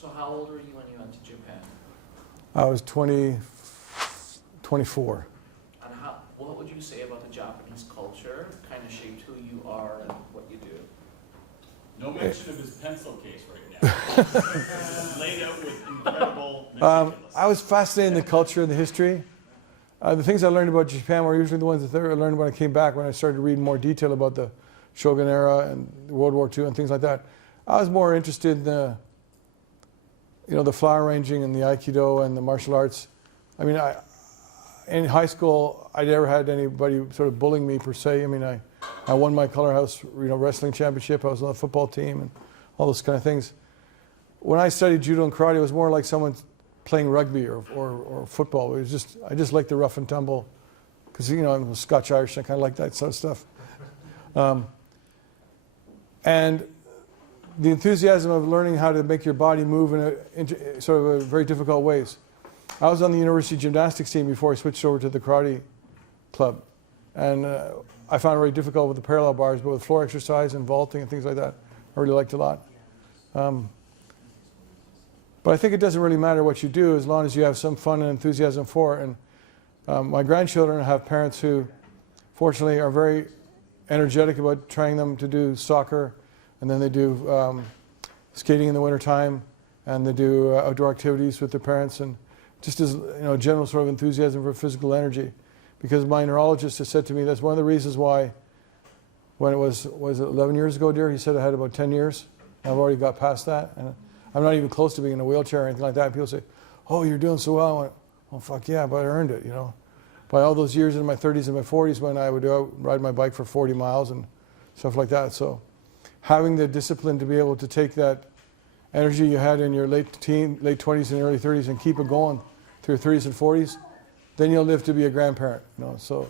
So how old were you when you went to Japan? I was 24. And what would you say about the Japanese culture kind of shaped who you are and what you do? No mention of his pencil case right now. It's laid out with incredible meticulous. I was fascinated in the culture and the history. The things I learned about Japan were usually the ones that I learned when I came back, when I started reading more detail about the Shogun era and World War II and things like that. I was more interested in the flower arranging and the Aikido and the martial arts. I mean, in high school, I never had anybody sort of bullying me per se. I mean, I won my Color House wrestling championship. I was on the football team and all those kind of things. When I studied judo and karate, it was more like someone playing rugby or football. It was I just liked the rough and tumble, because I'm Scotch-Irish and I kind of like that sort of stuff. And the enthusiasm of learning how to make your body move in sort of a very difficult ways. I was on the university gymnastics team before I switched over to the karate club, and I found it very difficult with the parallel bars, but with floor exercise and vaulting and things like that, I really liked it a lot. But I think it doesn't really matter what you do as long as you have some fun and enthusiasm for it. And my grandchildren have parents who, fortunately, are very energetic about trying them to do soccer, and then they do skating in the wintertime, and they do outdoor activities with their parents, and just as general sort of enthusiasm for physical energy. Because my neurologist has said to me that's one of the reasons why, when it was it 11 years ago, dear, he said I had about 10 years. I've already got past that, and I'm not even close to being in a wheelchair or anything like that. And people say, "Oh, you're doing so well." I went, "Oh, fuck yeah, but I earned it, By all those years in my 30s and my 40s when I would ride my bike for 40 miles and stuff like that. So having the discipline to be able to take that energy you had in your late 20s and early 30s and keep it going through your 30s and 40s, then you'll live to be a grandparent. So